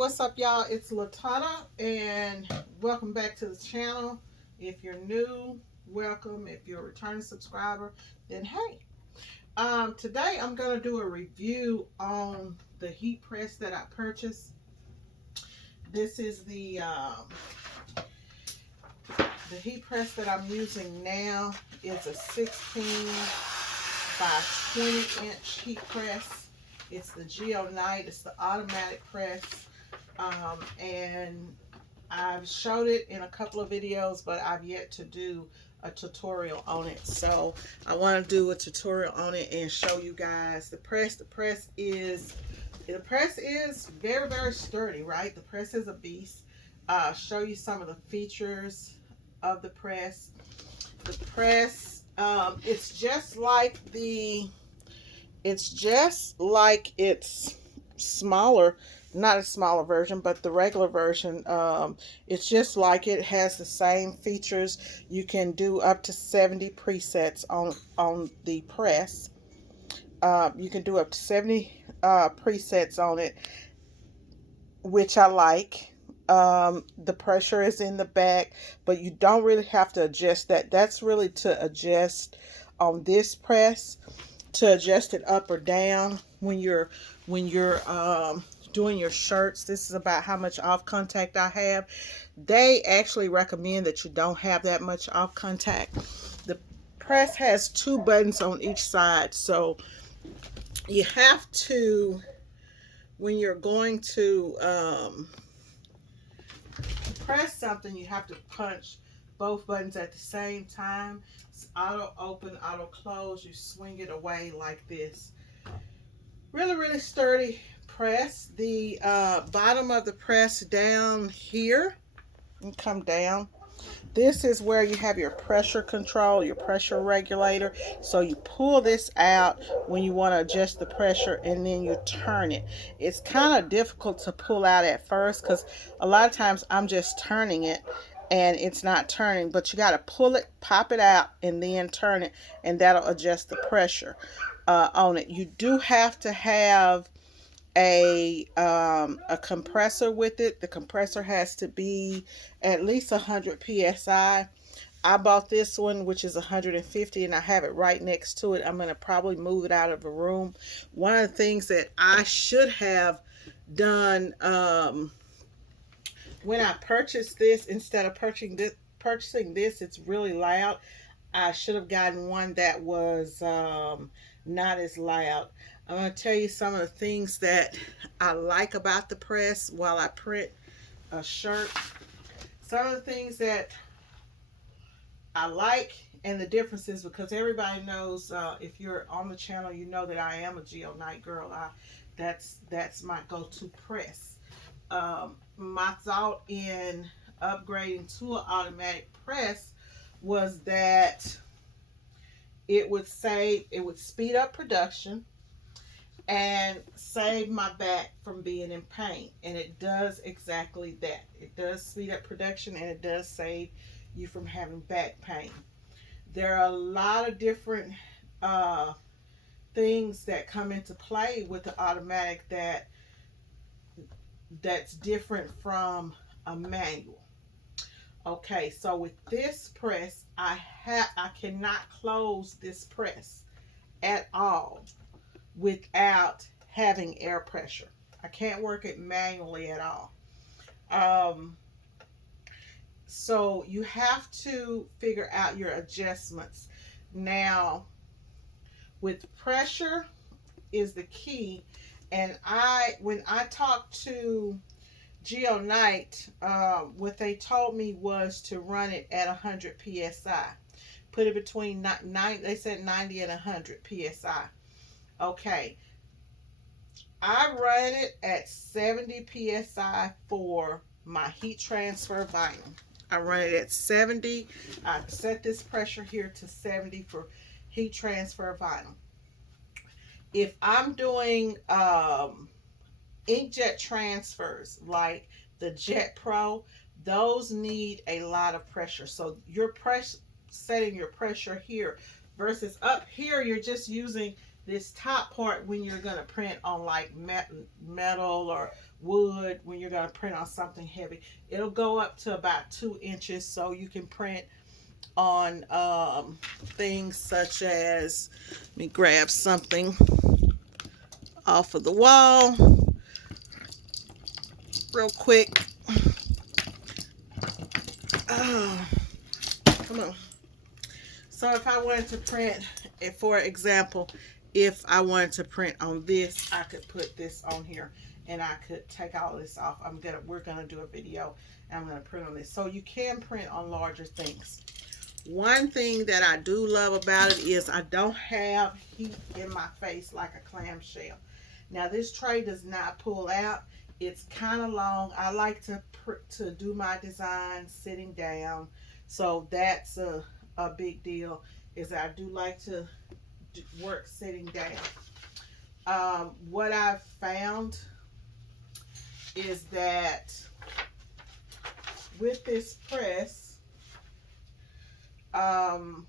what's up, y'all? It's Latana, and welcome back to the channel. If you're new, welcome. If you're a returning subscriber, then hey. Today I'm going to do a review on the heat press that I purchased. This is the heat press that I'm using now. It's a 16 by 20 inch heat press. It's the GeoKnight. It's the automatic press. And I've showed it in a couple of videos, but I've yet to do a tutorial on it. So I want to do a tutorial on it and show you guys the press. The press is very, very sturdy, right? The press is a beast. Show you some of the features of the press. The press, it's just like it's smaller, not a smaller version, but the regular version. It's just like it has the same features. You can do up to 70 presets on the press. You can do up to 70 presets on it, which I like. The pressure is in the back, but you don't really have to adjust that. That's really to adjust on this press, to adjust it up or down when you're doing your shirts. This is about how much off contact I have. They actually recommend that you don't have that much off contact. The press has 2 buttons on each side, so you have to, when you're going to press something, you have to punch both buttons at the same time. It's auto open, auto close. You swing it away like this. Really, really sturdy press. The bottom of the press down here, and come down. This is where you have your pressure control, your pressure regulator. So you pull this out when you want to adjust the pressure, and then you turn it. It's kind of difficult to pull out at first because a lot of times I'm just turning it and it's not turning, but you got to pull it, pop it out, and then turn it, and that'll adjust the pressure on it. You do have to have a compressor with it. The compressor has to be at least 100 psi. I bought this one, which is 150, and I have it right next to it. I'm going to probably move it out of the room. One of the things that I should have done when I purchased this, instead of purchasing this, it's really loud. I should have gotten one that was not as loud. I'm going to tell you some of the things that I like about the press while I print a shirt. Some of the things that I like and the differences, because everybody knows, if you're on the channel, you know that I am a GeoKnight girl. That's my go-to press. My thought in upgrading to an automatic press was that it would speed up production and save my back from being in pain. And it does exactly that. It does speed up production, and it does save you from having back pain. There are a lot of different things that come into play with the automatic that's different from a manual. Okay, so with this press, I cannot close this press at all without having air pressure. I can't work it manually at all. So you have to figure out your adjustments. Now, with pressure is the key. And when I talked to GeoKnight, what they told me was to run it at 100 psi. Put it between they said 90 and 100 psi. Okay, I run it at 70 psi for my heat transfer vinyl. I run it at 70. I set this pressure here to 70 for heat transfer vinyl. If I'm doing inkjet transfers like the Jet Pro, those need a lot of pressure. So you're setting your pressure here versus up here, you're just using this top part when you're going to print on like metal or wood when you're going to print on something heavy. It'll go up to about 2 inches, so you can print on things such as, let me grab something off of the wall real quick. Come on. So if I wanted to print, for example, if I wanted to print on this, I could put this on here and I could take all this off. We're gonna do a video and I'm gonna print on this. So you can print on larger things. One thing that I do love about it is I don't have heat in my face like a clamshell. Now this tray does not pull out. It's kind of long. I like to do my design sitting down. So that's a big deal, is I do like to work sitting down. What I've found is that with this press, talking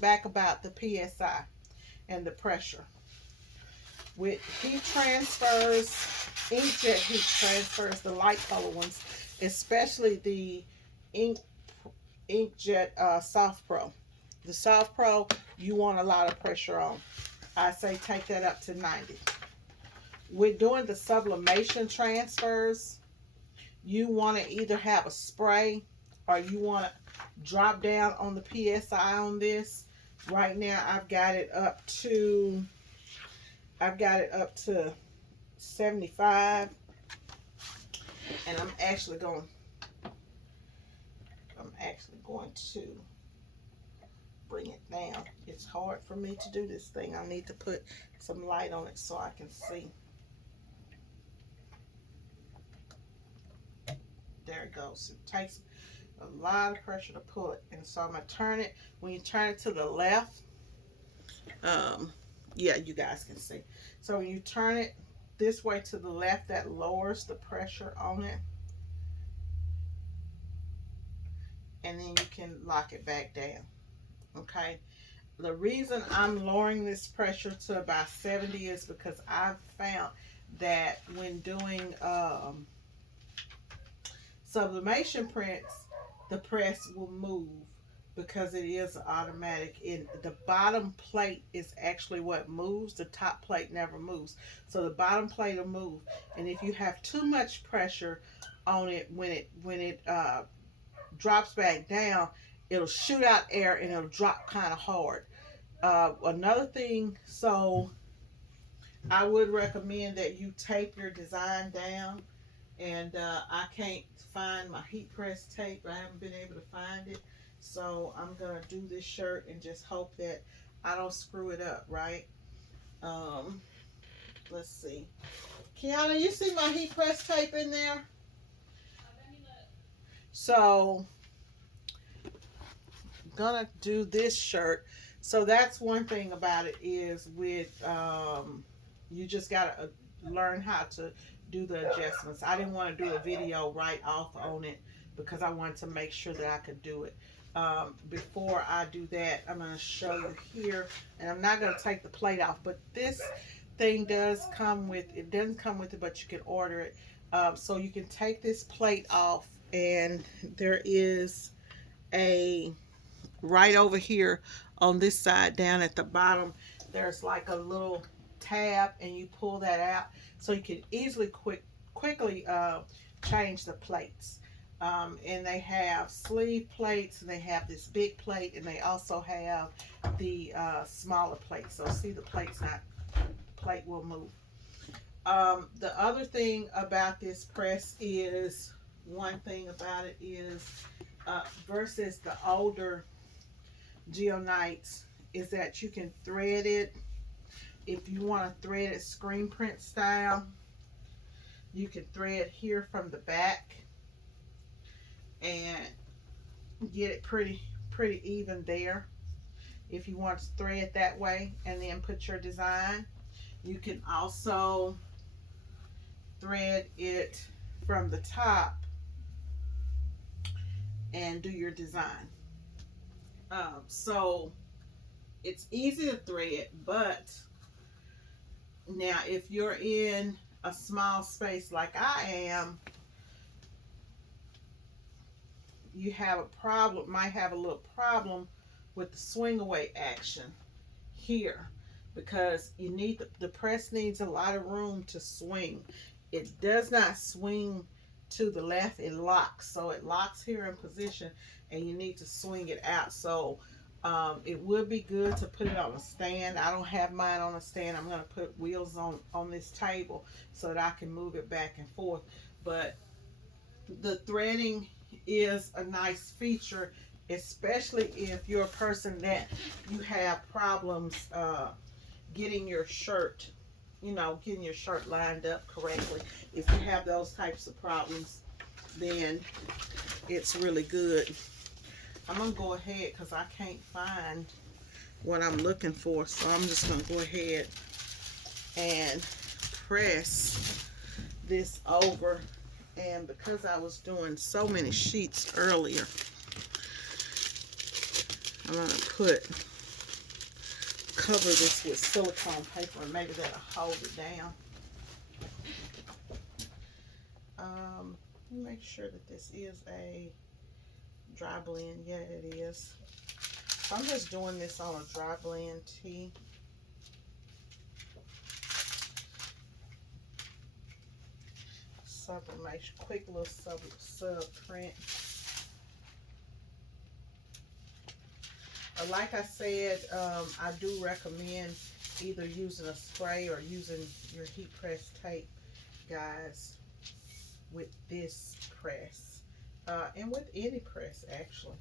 back about the PSI and the pressure, with heat transfers, inkjet heat transfers, the light color ones, especially the inkjet Soft Pro. The Soft Pro, you want a lot of pressure on. I say take that up to 90. With doing the sublimation transfers, you want to either have a spray or you want to drop down on the PSI on this. Right now I've got it up to 75, and I'm actually going to bring it down. It's hard for me to do this thing. I need to put some light on it so I can see. There it goes. It takes a lot of pressure to pull it, and so I'm gonna turn it. When you turn it to the left, yeah, you guys can see. So when you turn it this way to the left, that lowers the pressure on it, and then you can lock it back down. Okay, the reason I'm lowering this pressure to about 70 is because I've found that when doing sublimation prints, the press will move because it is automatic. The bottom plate is actually what moves. The top plate never moves. So the bottom plate will move, and if you have too much pressure on it, when it drops back down, it'll shoot out air and it'll drop kind of hard. Another thing, so I would recommend that you tape your design down, and I can't find my heat press tape. I haven't been able to find it, so I'm gonna do this shirt and just hope that I don't screw it up, right? Let's see. Kiana, you see my heat press tape in there? So I'm gonna do this shirt. So that's one thing about it, is with you just gotta learn how to do the adjustments. I didn't want to do a video right off on it because I wanted to make sure that I could do it. Before I do that, I'm going to show you here, and I'm not going to take the plate off, but this thing does come with, it doesn't come with it, but you can order it. So you can take this plate off, and there is a, right over here on this side down at the bottom, there's like a little tab, and you pull that out so you can easily quickly change the plates. And they have sleeve plates, and they have this big plate, and they also have the smaller plate. So see, the plate's not, plate will move. The other thing about this press is, one thing about it is versus the older GeoKnights, is that you can thread it. If you want to thread it screen print style, you can thread here from the back and get it pretty even there. If you want to thread that way and then put your design, you can also thread it from the top and do your design. So it's easy to thread, but now if you're in a small space like I am, you have a problem, might have a little problem with the swing away action here, because you need the press needs a lot of room to swing. It does not swing to the left, it locks. So it locks here in position and you need to swing it out. So it would be good to put it on a stand. I don't have mine on a stand. I'm going to put wheels on this table so that I can move it back and forth. But the threading is a nice feature, especially if you're a person that you have problems getting your shirt, getting your shirt lined up correctly. If you have those types of problems, then it's really good. I'm gonna go ahead because I can't find what I'm looking for, so I'm just gonna go ahead and press this over. And because I was doing so many sheets earlier, I'm gonna cover this with silicone paper, and maybe that'll hold it down. Let me make sure that this is a dry blend. Yeah, it is. So I'm just doing this on a dry blend tee. Sublimation, quick little sub print. Like I said, I do recommend either using a spray or using your heat press tape, guys, with this press, and with any press actually.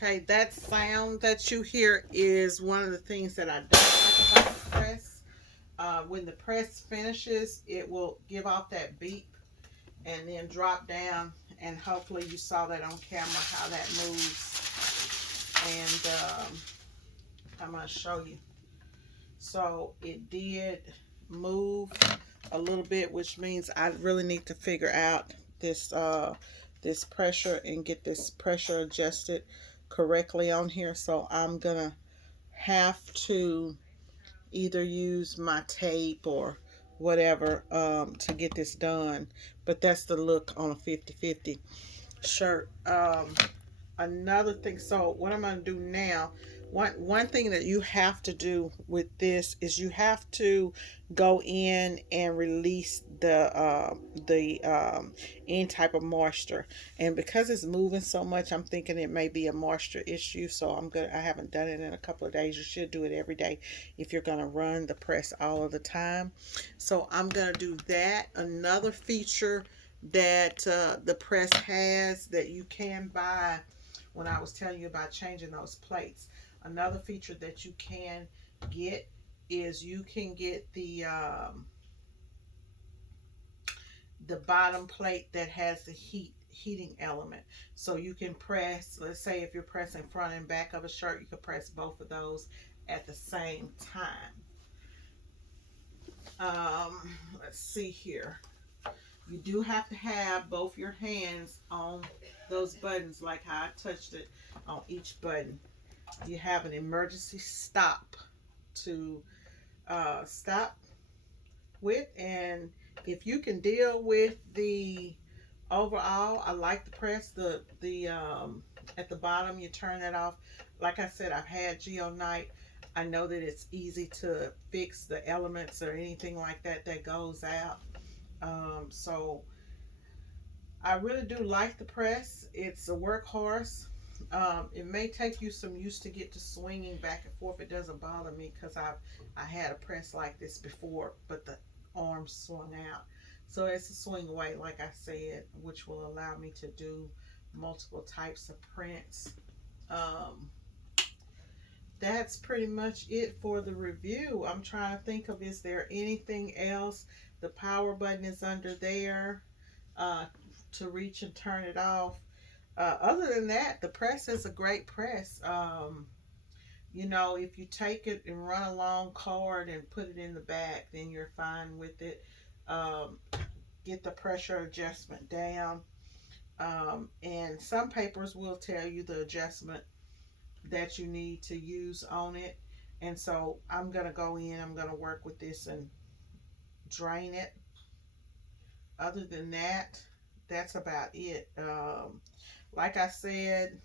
Okay, that sound that you hear is one of the things that I don't like about the press. When the press finishes, it will give off that beep and then drop down, and hopefully you saw that on camera how that moves. And I'm going to show you. So it did move a little bit, which means I really need to figure out this this pressure and get this pressure adjusted correctly on here. So I'm gonna have to either use my tape or whatever to get this done. But that's the look on a 50-50 shirt. Another thing, so what I'm going to do now, one thing that you have to do with this is you have to go in and release the any type of moisture. And because it's moving so much, I'm thinking it may be a moisture issue. So I haven't done it in a couple of days. You should do it every day if you're going to run the press all of the time. So I'm going to do that. Another feature that the press has that you can buy, when I was telling you about changing those plates, another feature that you can get is you can get the bottom plate that has the heating element. So you can press, let's say if you're pressing front and back of a shirt, you can press both of those at the same time. Let's see here. You do have to have both your hands on those buttons, like how I touched it on each button. You have an emergency stop to stop with, and if you can deal with the overall, I like the press, the at the bottom, you turn that off. Like I said, I've had GeoKnight. I know that it's easy to fix the elements or anything like that that goes out. So I really do like the press. It's a workhorse. It may take you some use to get to swinging back and forth. It doesn't bother me because I had a press like this before, but the arms swung out. So it's a swing away, like I said, which will allow me to do multiple types of prints. Um, that's pretty much it for the review. I'm trying to think of, is there anything else? The power button is under there uh, to reach and turn it off. Other than that, the press is a great press. You know, if you take it and run a long cord and put it in the back, then you're fine with it. Um, get the pressure adjustment down. And some papers will tell you the adjustment that you need to use on it. And so I'm going to go in, I'm going to work with this and drain it. Other than that, that's about it. Like I said,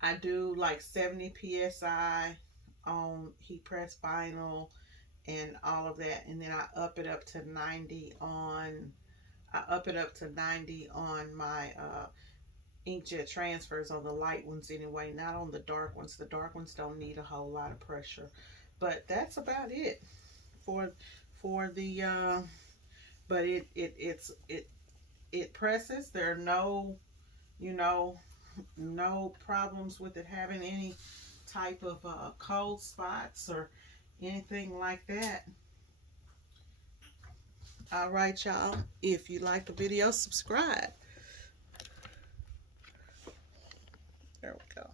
I do like 70 psi on heat press vinyl and all of that, and then I up it up to 90 on my inkjet transfers, on the light ones anyway, not on the dark ones. The dark ones don't need a whole lot of pressure. But that's about it for the but it presses. There are no, you know, no problems with it having any type of cold spots or anything like that. All right, y'all. If you like the video, subscribe. There we go.